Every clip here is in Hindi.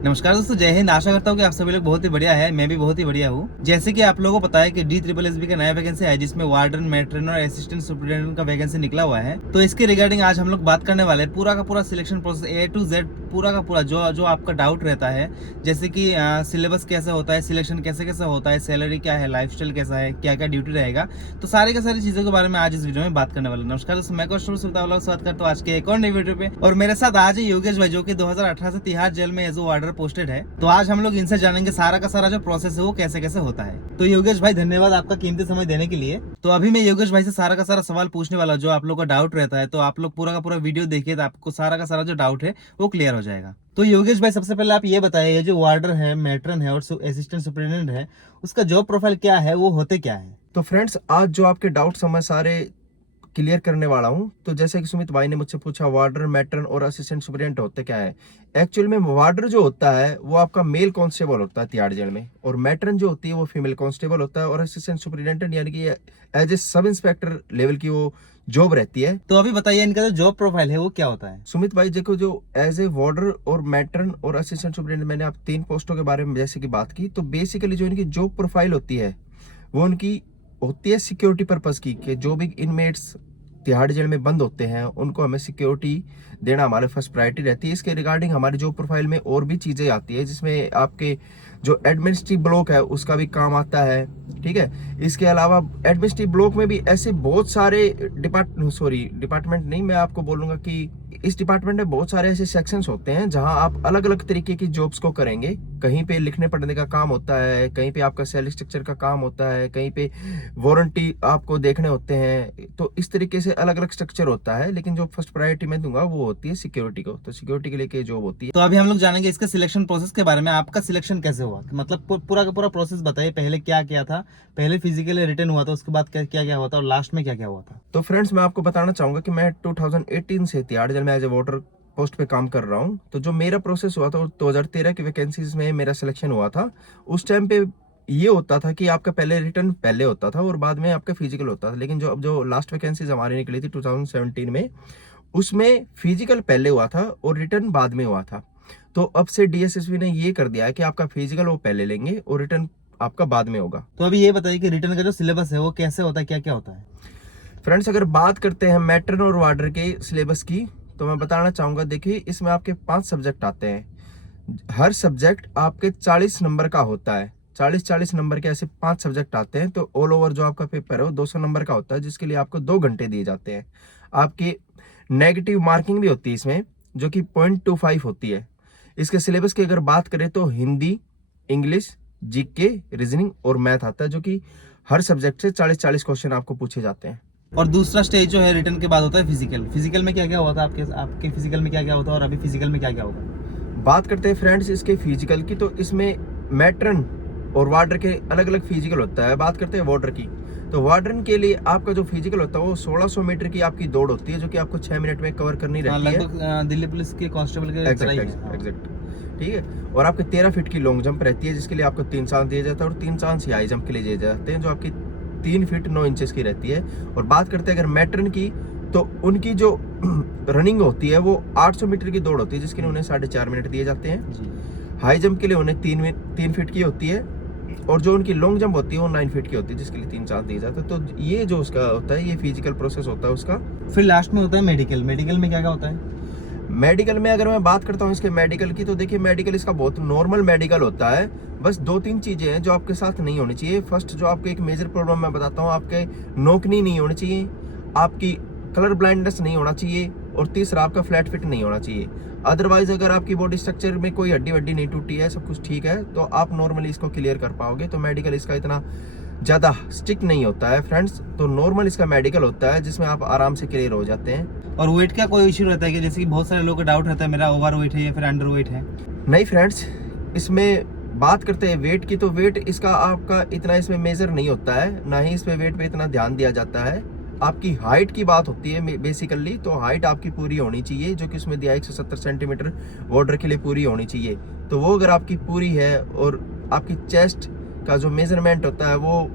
नमस्कार दोस्तों, जय हिंद। आशा करता हूँ कि आप सभी लोग बहुत ही बढ़िया है। मैं भी बहुत ही बढ़िया हूँ। जैसे कि आप लोगों को पता है कि DSSB का नया वैकेंसी है जिसमें वार्डन, मैट्रन और असिस्टेंट सुपरिटेंडेंट का वैकेंसी निकला हुआ है। तो इसके रिगार्डिंग आज हम लोग बात करने वाले हैं। पूरा का पूरा selection process A to Z, पूरा का पूरा जो आपका डाउट रहता है, जैसे कि सिलेबस कैसे होता है, सिलेक्शन कैसे कैसे होता है, सैलरी क्या है, लाइफस्टाइल कैसा है, क्या क्या ड्यूटी रहेगा, तो सारी का सारी चीजों के बारे में आज इस वीडियो में बात करने वाले। नमस्कार दोस्तों, मैं कौशल स्वागत करता हूँ आज के एक और नई वीडियो पे। और मेरे साथ आज है योगेश भाई, जो कि 2018 से तिहाड़ जेल में एज ओ वार्डर पोस्टेड है। तो आज हम लोग इनसे जानेंगे सारा का सारा जो प्रोसेस है वो कैसे कैसे होता है। तो योगेश भाई, धन्यवाद आपका कीमती समय देने के लिए। तो अभी मैं योगेश भाई से सारा का सारा सवाल पूछने वाला हूं, जो आप लोग का डाउट रहता है। तो आप लोग पूरा का पूरा वीडियो देखिए, तो आपको सारा का सारा जो डाउट है वो क्लियर हो जाएगा। तो योगेश भाई, सबसे पहले आप ये बताइए, ये जो वार्डर है, मैट्रन है और असिस्टेंट सुपरिटेंडेंट है, उसका जॉब प्रोफाइल क्या है, वो होते क्या है? तो फ्रेंड्स, आज जो आपके डाउट्स हैं मैं सारे क्लियर करने वाला हूं। तो जैसे कि सुमित भाई ने मुझसे पूछा वार्डर, मैट्रन और असिस्टेंट सुपरिटेंडेंट होते क्या है। एक्चुअल में वार्डर जो होता है वो आपका मेल कांस्टेबल होता है तिहाड़ जेल में, और मैट्रन जो होती है वो फीमेल कांस्टेबल होता है, और असिस्टेंट सुपरिटेंडेंट यानी कि as a sub inspector level की वो जॉब रहती है। तो अभी बताइए, इनका जो जॉब प्रोफाइल है वो क्या होता है? सुमित भाई देखो, जो एज ए वार्डर और मैट्रन और असिस्टेंट सुपरिटेंडेंट, मैंने आप 3 पोस्टों के बारे में जैसे कि बात की, तो बेसिकली जो इनकी जॉब प्रोफाइल होती है वो उनकी होती है सिक्योरिटी पर्पस की, कि जो भी इनमेट्स तिहाड़ जेल में बंद होते हैं उनको हमें सिक्योरिटी देना हमारे फर्स्ट प्रायोरिटी रहती है। इसके रिगार्डिंग हमारी जॉब प्रोफाइल में और भी चीज़ें आती है, जिसमें आपके जो एडमिनिस्ट्रेटिव ब्लॉक है उसका भी काम आता है। ठीक है, इसके अलावा एडमिनिस्ट्रेटिव ब्लॉक में भी ऐसे बहुत सारे डिपार्टमेंट नहीं, मैं आपको बोलूँगा कि इस डिपार्टमेंट में बहुत सारे ऐसे सेक्शंस होते हैं जहां आप अलग अलग तरीके की जॉब्स को करेंगे। कहीं पे लिखने पढ़ने का काम होता है, कहीं पे आपका सेल स्ट्रक्चर का काम होता है, कहीं पे वारंटी आपको देखने होते हैं। तो इस तरीके से अलग अलग स्ट्रक्चर होता है, लेकिन जो फर्स्ट प्रायोरिटी मैं दूंगा वो होती है सिक्योरिटी को। तो सिक्योरिटी के लिए जॉब होती है। तो अभी हम लोग जानेंगे इसके सिलेक्शन प्रोसेस के बारे में। आपका सिलेक्शन कैसे हुआ, मतलब पूरा का पूरा प्रोसेस बताइए। पहले क्या किया था, पहले फिजिकली रिटर्न हुआ था, उसके बाद क्या क्या हुआ था, और लास्ट में क्या क्या हुआ था? तो फ्रेंड्स, मैं आपको बताना चाहूंगा कि मैं 2018 से तिहाड़ जेल में एज ए वार्डर पोस्ट पे काम कर रहा हूँ। तो जो मेरा प्रोसेस हुआ था, 2013 की वैकेंसीज में मेरा सिलेक्शन हुआ था। उस टाइम पे ये होता था कि आपका पहले रिटर्न पहले होता था और बाद में आपका फिजिकल होता था। लेकिन जो अब जो लास्ट वैकेंसीज हमारी निकली थी 2017 में, उसमें फिजिकल पहले हुआ था और रिटर्न बाद में हुआ था। तो अब से DSSB ने ये कर दिया है कि आपका फिजिकल वो पहले लेंगे और रिटर्न आपका बाद में होगा। तो अभी ये बताइए कि रिटर्न का जो सिलेबस है वो कैसे होता है, क्या क्या होता है? फ्रेंड्स, अगर बात करते हैं मैट्रन और वार्डर के सिलेबस की, तो मैं बताना चाहूंगा, देखिए इसमें आपके 5 सब्जेक्ट आते हैं। हर सब्जेक्ट आपके 40 नंबर का होता है। 40 नंबर के ऐसे 5 सब्जेक्ट आते हैं। तो ऑल ओवर जो आपका पेपर है वो 200 नंबर का होता है, जिसके लिए आपको 2 घंटे दिए जाते हैं। आपकी नेगेटिव मार्किंग भी होती है इसमें, जो कि 0.25 होती है। इसके सिलेबस की अगर बात करें तो हिंदी, इंग्लिश, GK, रीजनिंग और मैथ आता है, जो कि हर सब्जेक्ट से 40-40 क्वेश्चन आपको पूछे जाते हैं। और दूसरा स्टेज जो है रिटर्न के बाद होता है फिजिकल। फिजिकल में क्या क्या हुआ था आपके फिजिकल में क्या क्या होता है, और अभी फिजिकल में क्या क्या होगा? बात करते हैं फ्रेंड्स इसके फिजिकल की, तो इसमें मैट्रन और वार्डर के अलग अलग फिजिकल होता है। बात करते हैं वार्डर की, तो वार्डर के लिए आपका जो फिजिकल होता है वो 1600 मीटर की आपकी दौड़ होती है, जो कि आपको 6 मिनट में कवर करनी रहती है। लगभग दिल्ली पुलिस के कांस्टेबल के तरह ही है। एग्जैक्ट, ठीक है। और आपके 13 फीट की लॉन्ग जंप रहती है, जिसके लिए आपको 3 चांस दिए जाता है, और 3 चांस हाई जंप के लिए दिए जाते हैं, जो आपकी 3 फीट 9 इंचेस की रहती है। और बात करते हैं अगर मैट्रन की, तो उनकी जो रनिंग होती है वो 800 मीटर की दौड़ होती है, जिसके लिए उन्हें 4.5 मिनट दिए जाते हैं। हाई जंप के लिए उन्हें 3 फीट की होती है, और जो उनकी लॉन्ग जंप होती है वो 9 फीट की होती है, जिसके लिए 3 चांस दिए जाते हैं। तो ये जो उसका होता है, ये फिजिकल प्रोसेस होता है उसका। फिर लास्ट में होता है मेडिकल। मेडिकल में क्या क्या होता है? मेडिकल में अगर मैं बात करता हूँ इसके मेडिकल की, तो देखिए मेडिकल इसका बहुत नॉर्मल मेडिकल होता है। बस 2-3 चीजें हैं जो आपके साथ नहीं होनी चाहिए। फर्स्ट, जो आपके एक मेजर प्रॉब्लम मैं बताता हूँ, आपके नोकनी नहीं होनी चाहिए, आपकी कलर ब्लाइंडनेस नहीं होना चाहिए, और तीसरा आपका फ्लैट फिट नहीं होना चाहिए। अदरवाइज अगर आपकी बॉडी स्ट्रक्चर में कोई हड्डी वड्डी नहीं टूटी है, सब कुछ ठीक है, तो आप नॉर्मली इसको क्लियर कर पाओगे। तो मेडिकल इसका इतना ज़्यादा स्ट्रिक्ट नहीं होता है फ्रेंड्स। तो नॉर्मल इसका मेडिकल होता है, जिसमें आप आराम से क्लियर हो जाते हैं। और वेट का कोई इश्यू रहता है कि जैसे कि बहुत सारे लोगों का डाउट रहता है, मेरा ओवर वेट है या फिर अंडर वेट है? नहीं फ्रेंड्स, इसमें बात करते हैं वेट की, तो वेट इसका आपका इतना इसमें मेजर नहीं होता है, ना ही इस पे वेट पे इतना ध्यान दिया जाता है। आपकी हाइट की बात होती है बेसिकली, तो हाइट आपकी पूरी होनी चाहिए, जो कि उसमें दिया 170 सेंटीमीटर वार्डर के लिए पूरी होनी चाहिए। तो वो अगर आपकी पूरी है, और आपकी चेस्ट का जो मेजरमेंट होता है वो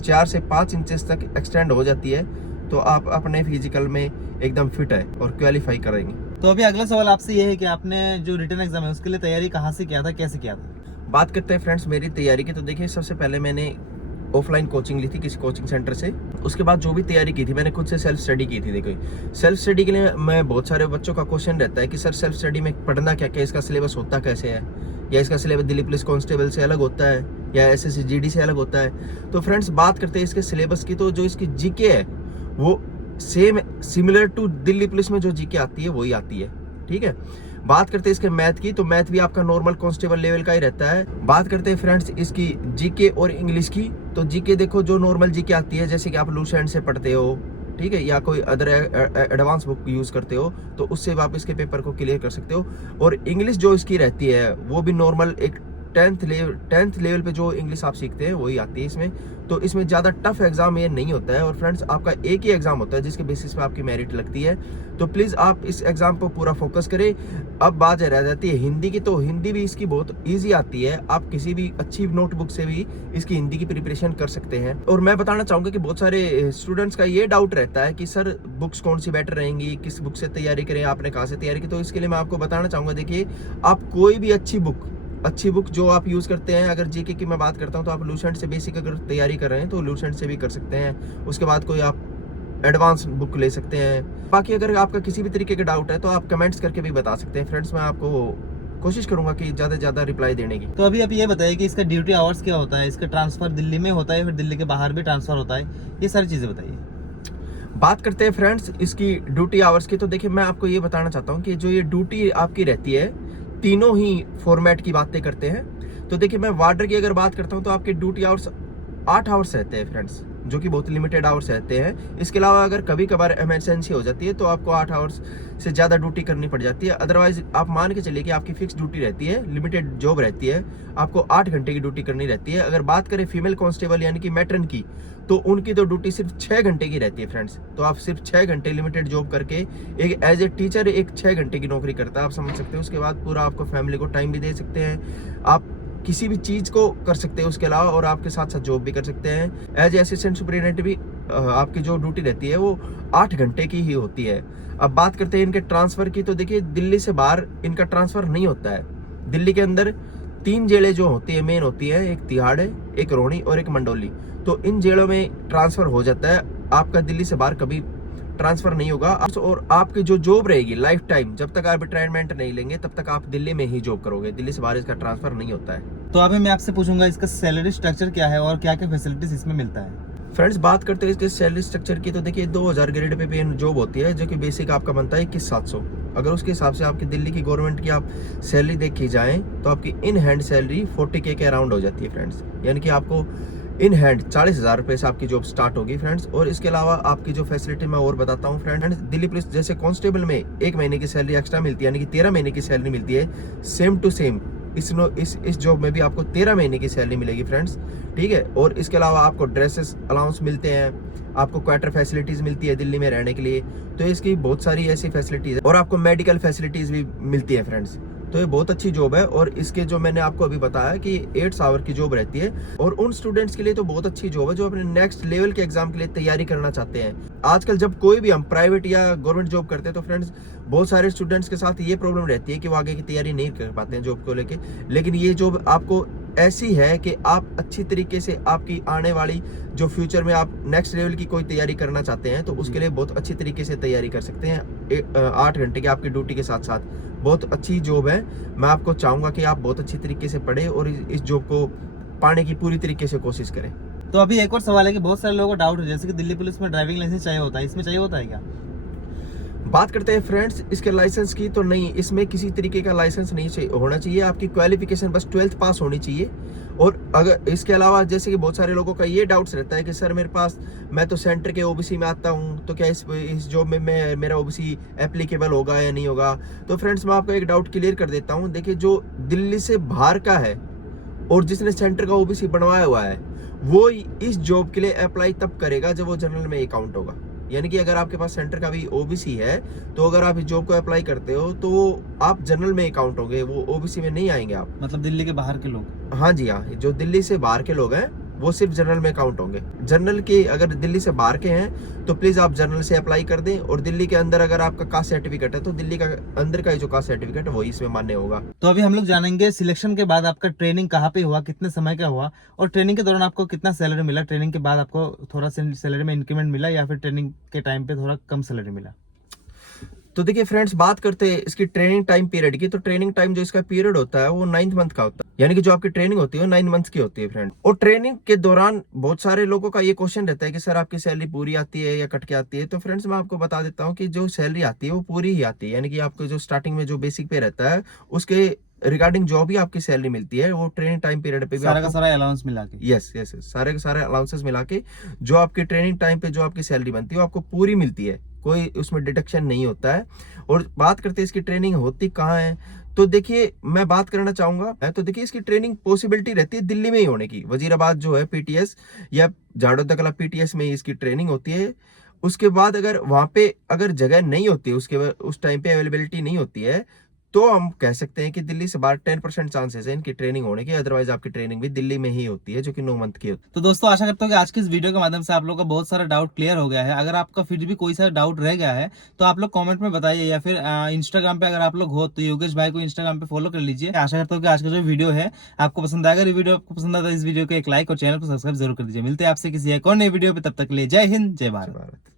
4 से 5 इंचेस तक एक्सटेंड हो जाती है, तो आप अपने फिजिकल में एकदम फिट है और क्वालिफाई करेंगे। तो अभी अगला सवाल आपसे ये है कि आपने जो रिटर्न एग्जाम है उसके लिए तैयारी कहाँ से किया था, कैसे किया था? बात करते हैं फ्रेंड्स मेरी तैयारी की, तो देखिए सबसे पहले मैंने ऑफलाइन कोचिंग ली थी किसी कोचिंग सेंटर से। उसके बाद जो भी तैयारी की थी मैंने खुद से सेल्फ स्टडी की थी। देखो सेल्फ स्टडी के लिए मैं बहुत सारे बच्चों का क्वेश्चन रहता है कि सर सेल्फ स्टडी में पढ़ना क्या क्या, इसका सिलेबस होता कैसे है, या इसका सिलेबस दिल्ली पुलिस कांस्टेबल से अलग होता है या एसएससी जीडी से अलग होता है। तो फ्रेंड्स बात करते हैं इसके सिलेबस की, तो जो इसकी जीके है वो same similar to Delhi police में जो जीके आती है वही आती है, ठीक है। बात करते हैं इसके मैथ की, तो मैथ भी आपका नॉर्मल कांस्टेबल लेवल का ही रहता है। बात करते हैं फ्रेंड्स इसकी जीके और इंग्लिश की, तो जीके देखो जो नॉर्मल जीके आती है जैसे कि आप लूसेंट से पढ़ते हो, ठीक है, या कोई अदर एडवांस बुक यूज करते हो तो उससे आप इसके पेपर को क्लियर कर सकते हो। और इंग्लिश जो इसकी रहती है वो भी नॉर्मल एक 10th लेवल पे जो इंग्लिश आप सीखते हैं वही आती है इसमें। तो इसमें ज़्यादा टफ एग्जाम ये नहीं होता है। और फ्रेंड्स आपका एक ही एग्जाम होता है जिसके बेसिस पे आपकी मेरिट लगती है। तो प्लीज़ आप इस एग्जाम पर पूरा फोकस करें। अब बात रह जाती है हिंदी की, तो हिंदी भी इसकी बहुत ईजी आती है। आप किसी भी अच्छी नोटबुक से भी इसकी हिंदी की प्रिपरेशन कर सकते हैं। और मैं बताना चाहूँगा कि बहुत सारे स्टूडेंट्स का ये डाउट रहता है कि सर बुक्स कौन सी बेटर रहेंगी, किस बुक से तैयारी करें, आपने कहाँ से तैयारी की। तो इसके लिए मैं आपको बताना चाहूँगा, देखिए आप कोई भी अच्छी बुक जो आप यूज़ करते हैं, अगर जीके की मैं बात करता हूं तो आप लूसेंट से बेसिक अगर तैयारी कर रहे हैं तो लूसेंट से भी कर सकते हैं। उसके बाद कोई आप एडवांस बुक ले सकते हैं। बाकी अगर आपका किसी भी तरीके का डाउट है तो आप कमेंट्स करके भी बता सकते हैं। फ्रेंड्स मैं आपको कोशिश करूंगा कि ज़्यादा से ज़्यादा रिप्लाई देने की। तो अभी आप ये बताइए कि इसका ड्यूटी आवर्स क्या होता है, इसका ट्रांसफर दिल्ली में होता है फिर दिल्ली के बाहर भी ट्रांसफर होता है, ये सारी चीज़ें बताइए। बात करते हैं फ्रेंड्स इसकी ड्यूटी आवर्स की, तो देखिए मैं आपको ये बताना चाहता हूँ कि जो ये ड्यूटी आपकी रहती है तीनों ही फॉर्मेट की बातें करते हैं। तो देखिए मैं वार्डर की अगर बात करता हूँ तो आपके ड्यूटी आवर्स 8 आवर्स रहते हैं फ्रेंड्स, जो कि बहुत लिमिटेड आवर्स रहते हैं। इसके अलावा अगर कभी कभार इमरजेंसी हो जाती है तो आपको 8 आवर्स से ज़्यादा ड्यूटी करनी पड़ जाती है। अदरवाइज आप मान के चलिए कि आपकी फिक्स ड्यूटी रहती है, लिमिटेड जॉब रहती है, आपको 8 घंटे की ड्यूटी करनी रहती है। अगर बात करें फीमेल कांस्टेबल यानी कि मैट्रन की, तो उनकी तो ड्यूटी सिर्फ 6 घंटे की रहती है फ्रेंड्स। तो आप सिर्फ 6 घंटे लिमिटेड जॉब करके एक एज ए टीचर एक 6 घंटे की नौकरी करता है, आप समझ सकते हो। उसके बाद पूरा आपको फैमिली को टाइम भी दे सकते हैं, आप किसी भी चीज़ को कर सकते हैं उसके अलावा, और आपके साथ साथ जॉब भी कर सकते हैं। एज ए असिस्टेंट सुपरिटेंडेंट भी आपकी जो ड्यूटी रहती है वो 8 घंटे की ही होती है। अब बात करते हैं इनके ट्रांसफ़र की, तो देखिए दिल्ली से बाहर इनका ट्रांसफ़र नहीं होता है। दिल्ली के अंदर 3 जेलें जो होती है मेन होती है, एक तिहाड़ है, एक रोहिणी और एक मंडोली। तो इन जेलों में ट्रांसफ़र हो जाता है, आपका दिल्ली से बाहर कभी ट्रांसफर नहीं होगा। और आपकी जो जॉब रहेगी लाइफ टाइम, जब तक आप रिटायरमेंट नहीं लेंगे तब तक आप दिल्ली में ही जॉब करोगे, दिल्ली से बाहर इसका ट्रांसफर नहीं होता है। तो अभी मैं आपसे पूछूंगा इसका सैलरी स्ट्रक्चर क्या है और क्या क्या फैसिलिटीज इसमें मिलता है। फ्रेंड्स बात करते हैं इसके सैलरी स्ट्रक्चर की, तो देखिए 2000 ग्रेड पे पेन जॉब होती है, जो कि बेसिक आपका बनता है 21,700। अगर उसके हिसाब से आपकी दिल्ली की गवर्नमेंट की आप सैलरी देखी जाए तो आपकी इन हैंड सैलरी 40K के अराउंड हो जाती है फ्रेंड्स। यानी कि आपको इन हैंड 40,000 रुपये से आपकी जॉब स्टार्ट होगी फ्रेंड्स। और इसके अलावा आपकी जो फैसिलिटी मैं और बताता हूँ फ्रेंड्स, दिल्ली पुलिस जैसे कांस्टेबल में 1 महीने की सैलरी एक्स्ट्रा मिलती है, यानी कि 13 महीने की सैलरी मिलती है। सेम टू सेम इस जॉब में भी आपको 13 महीने की सैलरी मिलेगी फ्रेंड्स, ठीक है। और इसके अलावा आपको ड्रेसेस अलाउंस मिलते हैं, आपको क्वार्टर फैसिलिटीज़ मिलती है दिल्ली में रहने के लिए। तो इसकी बहुत सारी ऐसी फैसिलिटीज़ है, और आपको मेडिकल फैसिलिटीज़ भी मिलती है फ्रेंड्स। तो ये बहुत अच्छी जॉब है। और इसके जो मैंने आपको अभी बताया कि 8 आवर की जॉब रहती है, और उन स्टूडेंट्स के लिए तो बहुत अच्छी जॉब है जो अपने नेक्स्ट लेवल के एग्जाम के लिए तैयारी करना चाहते हैं। आजकल जब कोई भी हम प्राइवेट या गवर्नमेंट जॉब करते हैं तो फ्रेंड्स बहुत सारे स्टूडेंट्स के साथ ये प्रॉब्लम रहती है कि वो आगे की तैयारी नहीं कर पाते हैं जॉब को लेके। लेकिन ये जॉब आपको ऐसी है कि आप अच्छी तरीके से आपकी आने वाली जो फ्यूचर में आप नेक्स्ट लेवल की कोई तैयारी करना चाहते हैं तो उसके लिए बहुत अच्छी तरीके से तैयारी कर सकते हैं। 8 घंटे की आपकी ड्यूटी के साथ साथ बहुत अच्छी जॉब है। मैं आपको चाहूँगा कि आप बहुत अच्छी तरीके से पढ़ें और इस जॉब को पाने की पूरी तरीके से कोशिश करें। तो अभी एक और सवाल है कि बहुत सारे लोगों को डाउट है, जैसे कि दिल्ली पुलिस में ड्राइविंग लाइसेंस चाहिए होता है, इसमें चाहिए होता है क्या? बात करते हैं फ्रेंड्स इसके लाइसेंस की, तो नहीं, इसमें किसी तरीके का लाइसेंस नहीं होना चाहिए। आपकी क्वालिफिकेशन बस 12th पास होनी चाहिए। और अगर इसके अलावा जैसे कि बहुत सारे लोगों का ये डाउट्स रहता है कि सर मेरे पास, मैं तो सेंटर के ओबीसी में आता हूँ, तो क्या इस जॉब में मेरा ओबीसी एप्लीकेबल होगा या नहीं होगा। तो फ्रेंड्स मैं आपको एक डाउट क्लियर कर देता हूँ। देखिए जो दिल्ली से बाहर का है और जिसने सेंटर का ओबीसी बनवाया हुआ है वो इस जॉब के लिए अप्लाई तब करेगा जब वो जनरल में अकाउंट होगा। यानी कि अगर आपके पास सेंटर का भी ओबीसी है तो अगर आप इस जॉब को अप्लाई करते हो तो आप जनरल में अकाउंट होंगे, वो ओबीसी में नहीं आएंगे आप। मतलब दिल्ली के बाहर के लोग? हाँ जी हाँ, जो दिल्ली से बाहर के लोग हैं वो सिर्फ जनरल में काउंट होंगे। जनरल के अगर दिल्ली से बाहर के हैं तो प्लीज आप जनरल से अप्लाई कर दें, और दिल्ली के अंदर अगर आपका कास्ट सर्टिफिकेट है तो दिल्ली का अंदर का ही जो कास्ट सर्टिफिकेट है वही इसमें मान्य होगा। तो अभी हम लोग जानेंगे सिलेक्शन के बाद आपका ट्रेनिंग कहाँ पे हुआ, कितने समय का हुआ, और ट्रेनिंग के दौरान आपको कितना सैलरी मिला, ट्रेनिंग के बाद आपको थोड़ा सैलरी में इंक्रीमेंट मिला या फिर ट्रेनिंग के टाइम पे थोड़ा कम सैलरी मिला। तो देखिए फ्रेंड्स, बात करते हैं इसकी ट्रेनिंग टाइम पीरियड की। तो ट्रेनिंग टाइम जो इसका पीरियड होता है वो 9 मंथ का होता है, यानी कि जो आपकी ट्रेनिंग होती है वो 9 मंथ की होती है फ्रेंड। और ट्रेनिंग के दौरान बहुत सारे लोगों का ये क्वेश्चन रहता है कि सर आपकी सैलरी पूरी आती है या कट के आती है। तो फ्रेंड्स मैं आपको बता देता हूँ कि जो सैलरी आती है वो पूरी ही आती है, यानी कि आपको जो स्टार्टिंग में जो बेसिक पे रहता है उसके रिगार्डिंग जो भी आपकी सैलरी मिलती है वो ट्रेनिंग टाइम पीरियड पे भी सारा का आपको सारा अलाउंस मिला के। यस यस सारे के सारे अलाउंसेस मिला के जो आपकी ट्रेनिंग टाइम पे जो आपकी सैलरी बनती है वो आपको पूरी मिलती है, कोई उसमें डिडक्शन नहीं होता है। और बात करते हैं इसकी ट्रेनिंग होती कहाँ है, तो देखिए मैं बात करना चाहूंगा। तो देखिए इसकी ट्रेनिंग पॉसिबिलिटी रहती है दिल्ली में ही होने की। वजीराबाद जो है पीटीएस या झाड़ोदा कला पीटीएस में ही इसकी ट्रेनिंग होती है। उसके बाद अगर वहां पे अगर जगह नहीं होती, उसके उस टाइम पे अवेलेबिलिटी नहीं होती है, तो हम कह सकते हैं कि दिल्ली से बाहर 10% चांसेस है इनकी ट्रेनिंग होने की। अदरवाइज आपकी ट्रेनिंग भी दिल्ली में ही होती है, जो कि 9 मंथ की होती है। तो दोस्तों आशा करता हूँ कि आज की इस वीडियो के माध्यम से आप लोगों का बहुत सारा डाउट क्लियर हो गया है। अगर आपका फिर भी कोई सा डाउट रह गया है तो आप लोग कमेंट में बताइए, या फिर इंस्टाग्राम पे अगर आप लोग हो तो योगेश भाई को इंस्टाग्राम पे फॉलो कर लीजिए। आशा करता हूँ कि आज का जो वीडियो है आपको पसंद आएगा। ये वीडियो आपको पसंद आता है इस वीडियो को एक लाइक और चैनल को सब्सक्राइब जरूर कर दीजिए। मिलते हैं आपसे किसी एक और नए वीडियो पे, तब तक के लिए जय हिंद जय भारत।